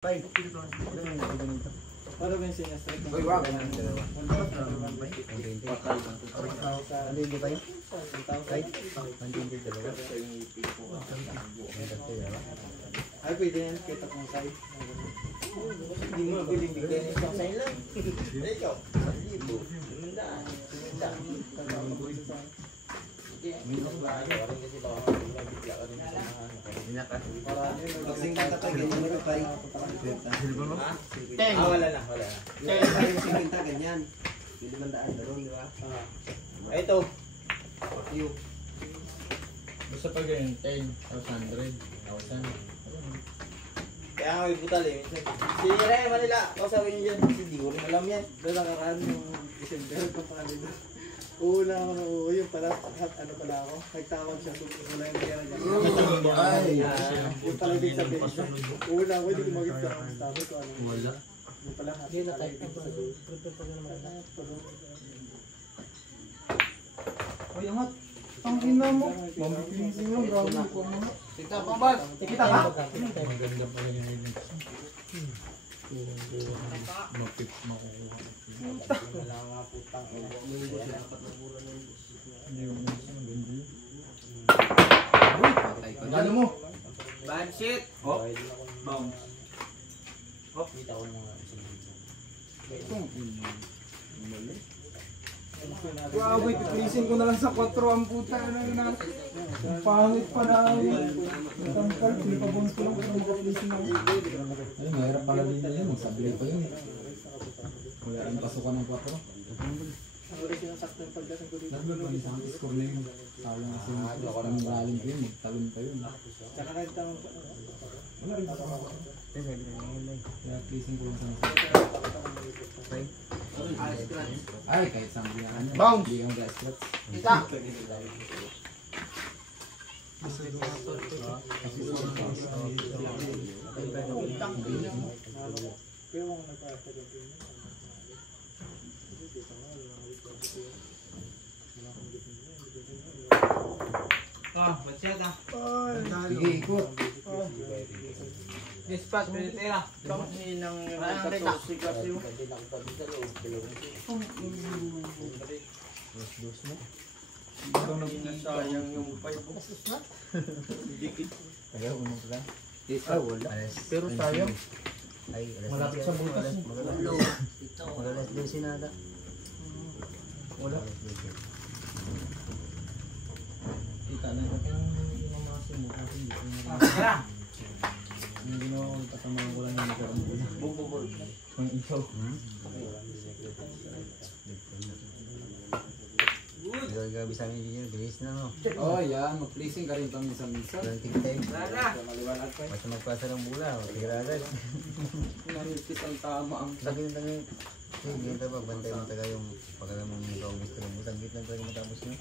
Five. Para ba yung sinasarap? Uy, wag. Ano hindi ba yun? Five? Hindi dalawa. Ay, pwede yan. Kita kong side. Hindi mo pwedeng bigyan ng isang side lang. Ikaw, 1,000. 500. Magsing ka ka ganyan ito pa. Wala na. Magsing ka ganyan. 500 na ron, di ba? Ito. Yung. Basta pag ganyan, 10, 100, 1,000. Kaya nga may butal eh. Si Ray Manila, kausapin niyo dyan. Kasi di ko rin alam yan. Doon nakaraan yung December pa pa kanina. Una ako, yung pala, ano pala ako, nagtawag siya, wala yung pera niya. Yung pala din sa pesa. Una ako, hindi ko magiging ang tawag ko ano. Wala. Yung pala, hindi na type ko sa doon. Ay, angat. Ang ina mo. Mamipinising lang, grabe ko mo. Kita pambal. Kita ka? Maganda pa rin yung remix. Mapip makukuha. Wala nga putang. Hindi yung maganda yun. Ano mo? Banshit. Oh. Bounce. Kita ko mga Itong mali. Wow, wait, pipilisin ko na lang sa 4 ang puta na na. Ang pangit pa na yun. Natangkal, pinapabons ko lang kung makapilisin ako. Ay, mahirap pala din na yun. Magsablay pa yun. Wala rin pasukan ng 4. Ang ulit yung sakto yung pagdating ko dito. Naglag isang score na yun. Sayang kasi ang galing ko yun. Magtalon pa yun. Tsaka nagtawag pa. Wala rin pasukan. Kaya plising ko lang sa nasa. Ay, kahit saan biyaan yun. Bounce! Hindi kang ga-scratch. Kita. Pero kung nagpapagod yun. Banshit ah. Sige, ikot. Dispat, pinitira. Hinang Rita. kasi yung Ikaw sayang yung 5 bucks na. Kaya unong lang. Wala. Pero sayang. Ay, Malapit sa butas. Magalas 12 nada. Wala. Kita na yung mga simot natin dito. Tira. Yung ginawa ko, tatamahan ko lang yung nagkaroon ko. Bububol. Pang isaw. Gabi sa amin yun, bilis na no. Oh, yan. Mag-placing ka rin paminsan-minsan. Walang tingtay. Wala. Basta magpasa ng bula, tira agad. Nanipis ang tama ang Lagi na tayo. Hindi tayo pagbantay mo taga yung pagkala mong gaubis tayo. Butang-git lang tayo matapos nyo.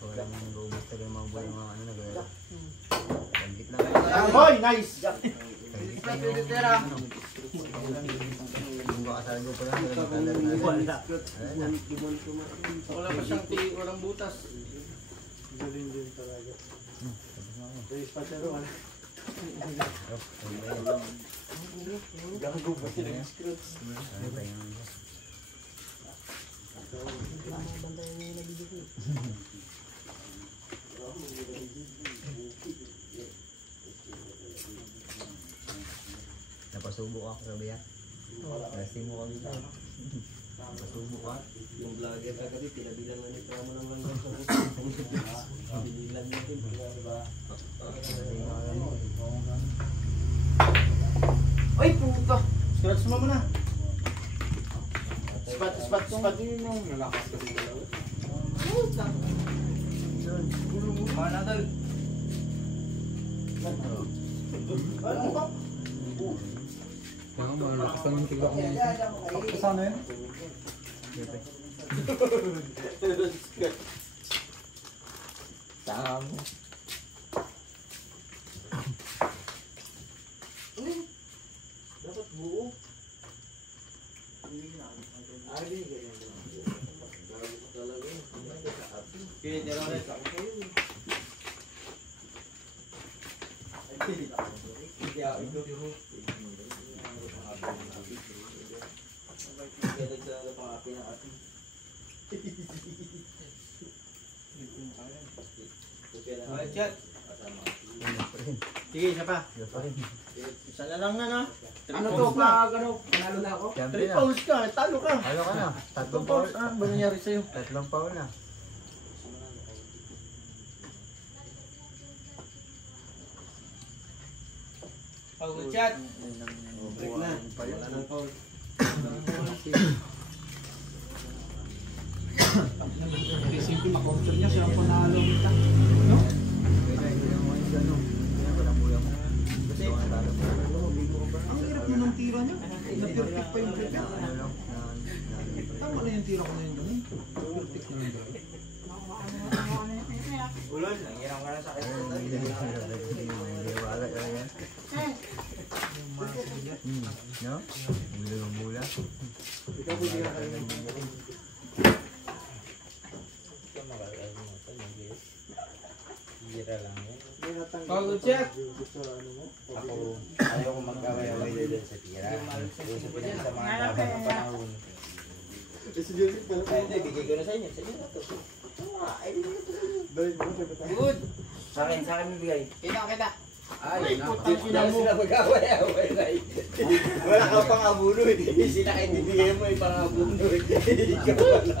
Pagkala mong gaubis tayo mga buhay mga ano nagaya. Butang-git lang. Hoy, nice! Butang-git Dispat, lang yung pinitira. kung kakasalan ko pa lang. Wala. Wala pa siyang walang butas. Galing din talaga. Race pa pero wala. Gago pa sila yung screws. Napasubo ako sa biya. Kasi mo kami sa napasubo ka. Yung vlogger ka kasi pinabilang na nito mo ng langgan sa buto. Pinilang natin, diba? Ay, puta. Scratch mo muna. Spat yun yung nalakas kasi dalawa. Puta. Mana tol? Ano ba? Kaya malakas naman tigak niya. Kasama yun? Tama. Dapat buo. Ay, binigay yan. Talaga yun. Kaya dalawa na sa akin. Ay, hindi ako. Galit sa pangapi ng api. Okay, chat. Sige, isa pa. Isa na lang na na. Ano to, pag ano, panalo na ako? Siyempre 3 na. fouls ka, talo ka. Ano ka na? 3 Tatlong fouls, foul. ano ba nangyari sa'yo? Tatlong foul na. Foul chat. Break na. Wala nang foul. Simple makontrol niya, siya ang panalo kita. No? Kaya hindi naman yung ano. Walang bulang. Gusto ko na talo. Ang hirap na ng tira niya. Na-perfect pa yung prepare. Ano lang. Tama na yung tira ko na yung ganun. Perfect na yung ganun. Ulol, nangiram ka na sa akin. Hindi wala talaga. No? Bulang. Ikaw pwede ka kayo. Gira lang yan. May natanggap Foul ka check. pa. Gusto ano mo? Ako, ayaw ko mag-away-away din sa tira. Yung sa pinagsamahan ka ng panahon. Eh, si Joseph pala Ay, hindi, bigay ko na sa inyo. Sa inyo na to. Ay, bigay ko sa inyo. Dahil mo sa tayo. Good. Sa akin bibigay. Kita. Ay, sila sila mag-away-away na wala ka pang abuno eh. Sila kayo bibigay mo yung pang abuno eh. Ikaw wala.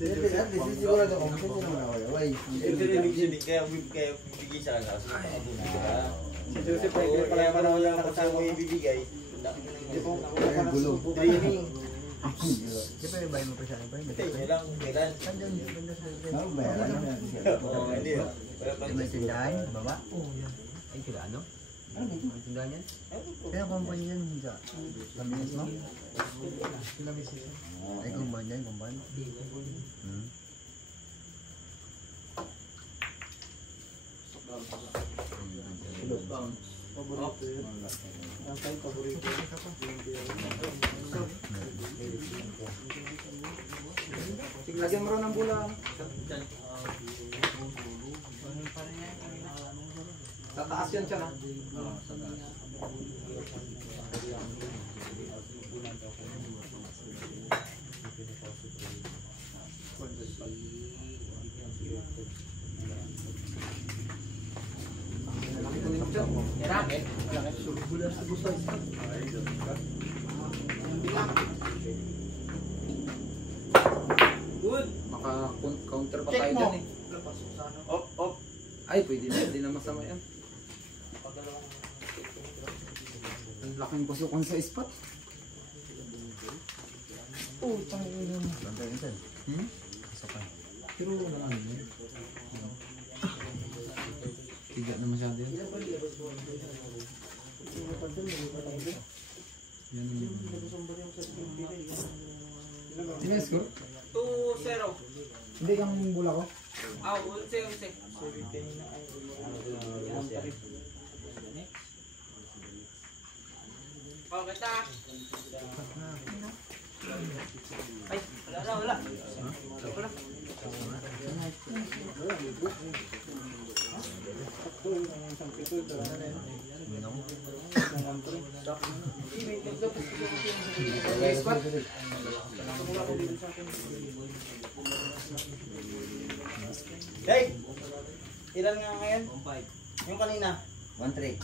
Sigurado ako. Kasi naman ako. Ito rin ibig kaya bibigay sa kanila kasi pang abuno ka. Si Joseph ay Oo, pala kaya panahon pala lang lang nakasama. mo ibibigay. Hindi po, nakuha pa ng gulo. subo. Training. Di ba yung bayan mo pa siya? Ito, yun lang. Kailan? Saan dyan? Banda sa Oo, hindi. Wala pang may tindahan? Baba? Oo, yan. Ay, sila ano? Ano ba ito? May tindahan yan? Kaya kumpanya yan sa pamilis mo? Ay, kumpanya yan, kumpanya. Paborito yun. Ang tayo paborito yun. Sige, lagyan mo rin ng bulang. Tataas yan siya na. Good. Maka-counter pa Check tayo mo. dyan eh. Op. Ay, pwede na. Hindi na masama yan. Ang laking pasukan sa spot. Bantay yun saan? Kasakan. Pero wala nga yun. Tiga na masyado yan. Yan yung... Sino yung score? 2-0. Hindi kang bula ko. Ah, 11. Oh, kita. Ay, wala. Sakto yung isang pito. Tara na yun. Hey! Ilan nga ngayon? 1-5. Yung kanina? 1-3.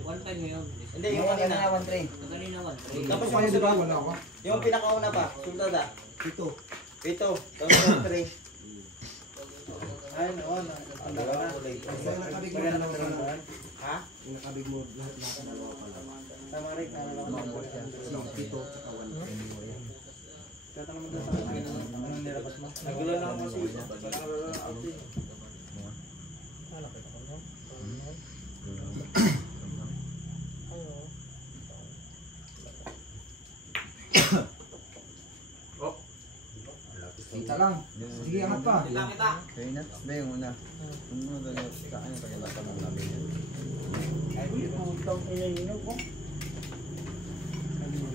1-5 ngayon. Hindi, yung kanina. 1-3. Kanina 1-3. Tapos Kayo yung di ba? sunod, Wala ako. yung pinakauna pa, sultada. Pito. Ito, tapos yung 3. Ay, oo. Ang dalawa na. nakabig mo Kaya na naman lang na. Ha? Yung nakabig mo lahat na dalawa pala. Tama rin. Mabos siya. Pito, tsaka 1-3. Tatanong mo doon sa akin. Anong nilabas mo? Nagulo na ako kasi. Nagulo na ako eh. Kita lang. Sige, angat pa. Kita. Kaya na, ba yung una? Yung una doon yung kakain na kaya lasa ng labi niya. Ay, yung tawag ko yung inog ko.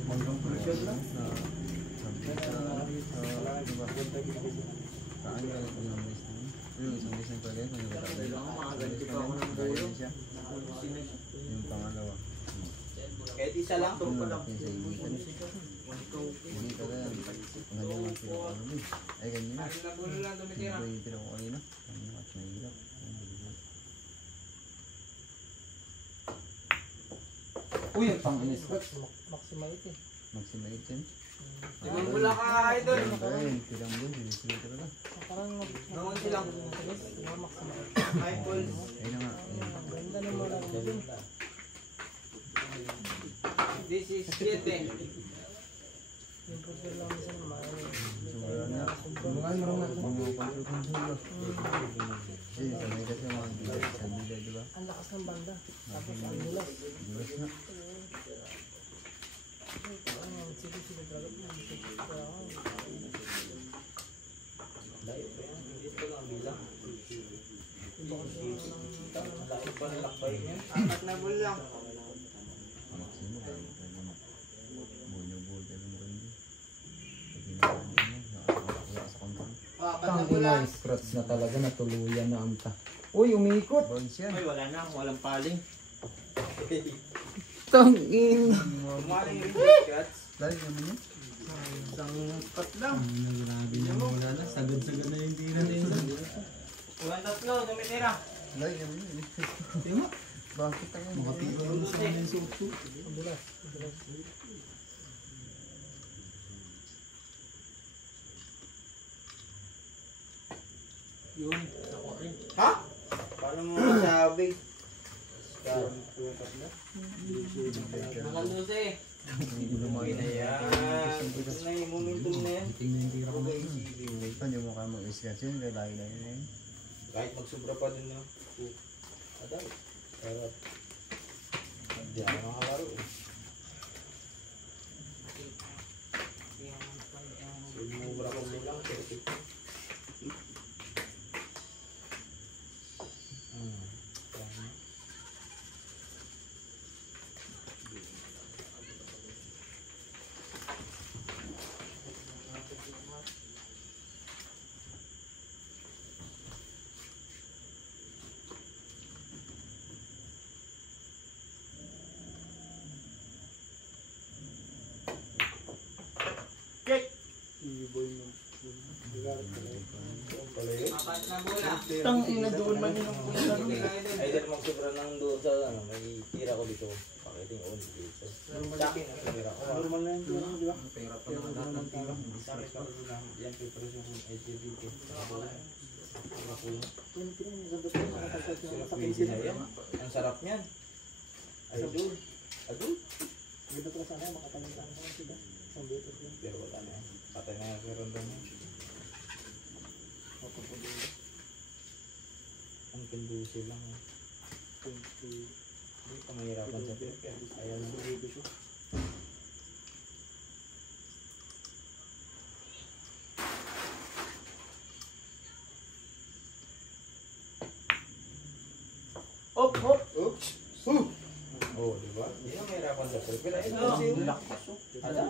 Hanggang pressure lang. Diba? Kaano yung isang list na yun? Yung isang list na pala yun, kung yung katabay. Yung pangalawa. Kahit isa lang. Yung malaki sa iwitan. Hindi ka kaya. Ang ganda mga pinakaano mo eh. Ay, ganyan na. Hindi ba yung pinako kanina? Ang at mahirap. Uy, ang pang-inis ko. Maximite eh. Maxima 8 yan. Limang bula ka, idol. Ayun, tilang doon. Sinisili talaga. Parang Naman silang. maximite. Michael. Ayun na nga. Ayun. Ganda ng mga din. This is 7. Yung profile lang minsan Sobrang na. Mga Mga kontrol-kontrol. Kasi sanay kasi mga gila. Sa gila, di ba? ang lakas ng banda. Tapos ang dulas. Dulas na. Sige talaga. Dito lang bilang. Iba kasi Laki pa ng lakbay niya. 4 na bulang. Maxima, dami ka naman. Bunyo-bull ka ng ganda. Pag ginagawa mo, nakakawala sa kontrol. Tang ina, scratch na talaga, natuluyan na ang ta. Uy, umikot! Bounce yan. Ay, wala na. Walang paling. Tang ina! Umaling yung scratch. Dahil naman yun. Isang pat lang. Grabe na wala na, sagad-sagad na yung tira nila. Walang tatlo. Tumitira. Dahil naman yun. Tingnan mo, Bakit tayo? makapiro na sa amin yung suso. ang dulas. Yun. Ako rin. Ha? Paano mo masabi? Nakalusi. Hindi Okay na yan. Ito na yung momentum na yan. Tingnan yung tira ko na yun. Ito yung mukha mo is-scratch yun. Kaya lagi na yun. Kahit magsubra pa din na. Adal. Sarap. Hindi ako nakakalaro eh. Sumubra ko lang. Perfect. Tama. Pala yun. 4 na bula. Tang ina doon man yung punta nun. Ay, dahil magsubra ng doon sa ano, may tira ko dito. Pakiting on dito. Sa akin, ang tira ko. Normal na yung tira, di ba? Pera pa naman lahat ng tira. Sorry, yan, preparation kung LGBT. Yung tira, yung ganda ko, nakatagtag na sa Pwede na yan. Ang sarap niyan. Idol. Idol? Ganda ko sana, makatayin lang ako sila. Ang dito ko. Pero wala na yan. Patay na yung random yan. Ang pindusi lang. Hindi ka mahirapan sa trip. Ayan na. Hop, hop. Oops! Oh, di ba? Hindi ka mahirapan sa trip. Pero ayun kasi yung lakas. Alam.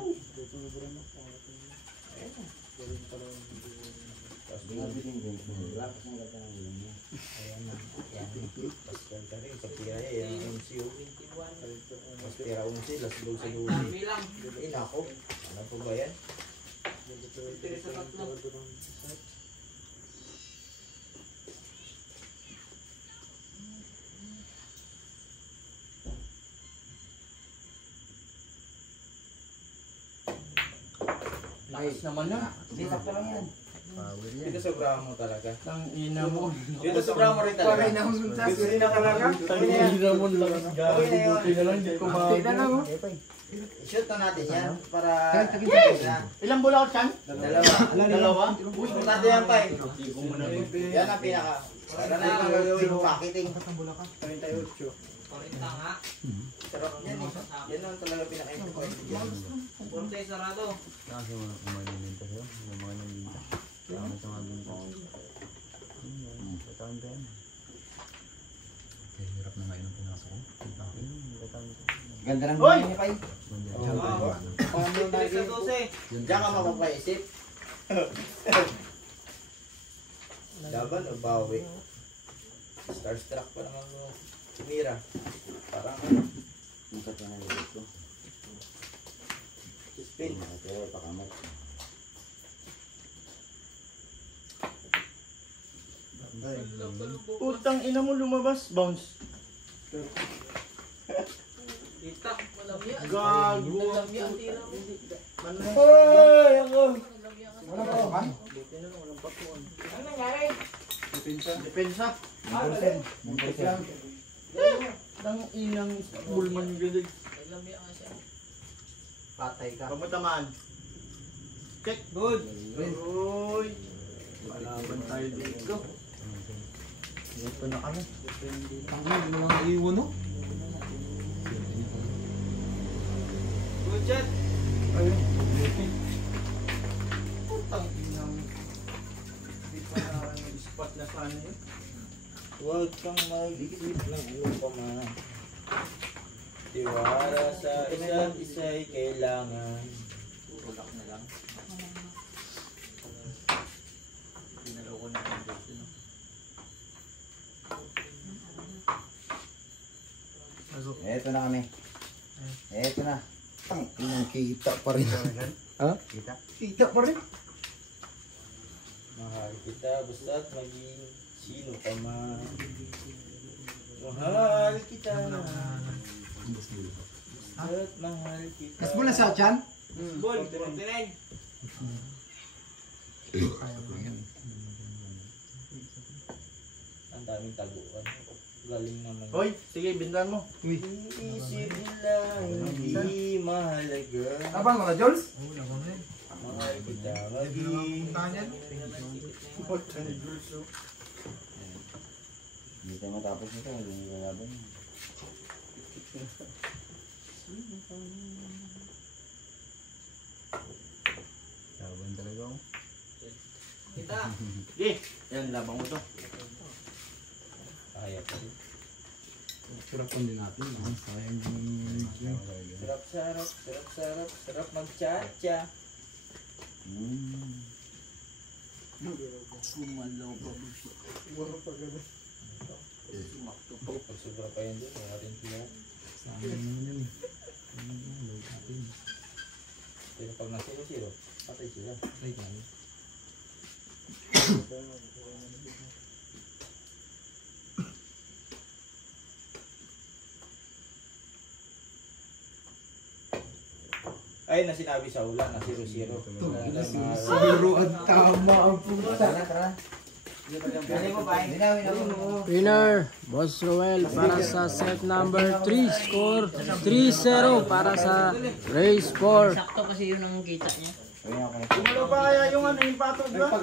Ayan na. Ayan. Pascal ka rin. Sa tira yan. Yung MCU. Mas tira 11. Last goal sa dulo. Bilang. Eh, nako. Ano po ba yan? Tira sa tatlo. Lakas naman na. Hindi, sakto lang yan. Power yan. Dito sobrahan mo talaga. Tang ina mo. Dito sobrahan mo rin talaga. Dito rin na talaga. Tang ina mo lang. Okay na yun. na lang, hindi ko maabot. I-shoot na natin yan. Para... Ilang bula ko chan? Dalawa. Importante yan pa eh. Yan ang pinaka. Para na yung gagawin. Pakiting. 38. Parinta nga. Sarap yan eh. Yan ang talaga pinaka-important. Puro tayo sarado. Kasi mga naminta sa'yo. Mga naminta. Kaya sa mga binta. Bataan ba yan? Kaya hirap na ngayon ang pinasok ko. Bataan ba? Ganda ng buhay niya pa eh. Paano na 3 sa 12. Diyan ka mapapaisip. Laban o bawi? Starstruck pa naman mo. Mira. Parang ano? Spin. Pero pakamot. Putang ina mo lumabas. Bounce. Kita, malamya. Gago. Malamya ang tira mo. Ay, ako. Wala pa ba? Ano nangyari? Depensa. Nang inang bulman yung galig. Malamya nga siya. Patay ka. Pamutamaan. Check. Good. Uy. Palaban tayo dito. Ito na kami. Tangin, yung mga iwan no? Good shot. Ayun. Putang inang. Hindi pa na yung spot na sana yun. Huwag kang mag-isip ng ano pa man. Tiwala sa isa't isa'y kailangan. Tulak na lang. Pinaloko na yung boss yun. Eto na kami. Eto na. Tang inang kita pa rin. Ha? Kita? Kita pa rin. Mahal kita basta't maging sino ka man. Mahal kita. Basta't mahal kita. Kasbo na sa chan? Ball, 49. Ang daming taguan. Galing naman. Hoy, sige, bindan mo. Iisip nila hindi mahalaga. Abang mo na, Jules? Mahal kita maging. Hindi tayo matapos nito. Hindi ko laban. Laban talaga ako. Kita. Sige, yan, labang mo to. Kaya pa rin. Sirapan din natin. Sayang yung... Sarap, sarap, sarap mag-cha-cha. Gumalaw pa mo siya. Pag sobra pa yan doon, wala rin sila. Sayang naman yun eh. Load natin. Pero pag na-0-0, patay sila. Patay tayo. Ay, na sinabi sa ulan, na 0-0. Zero at tama ang puta. Tara, tara. Winner, Boss Roel para sa set number 3, score 3-0 para sa race 4. Sakto kasi yun ang kita niya. Ayun ako. Ano ba kaya yung ano, yung patog ba?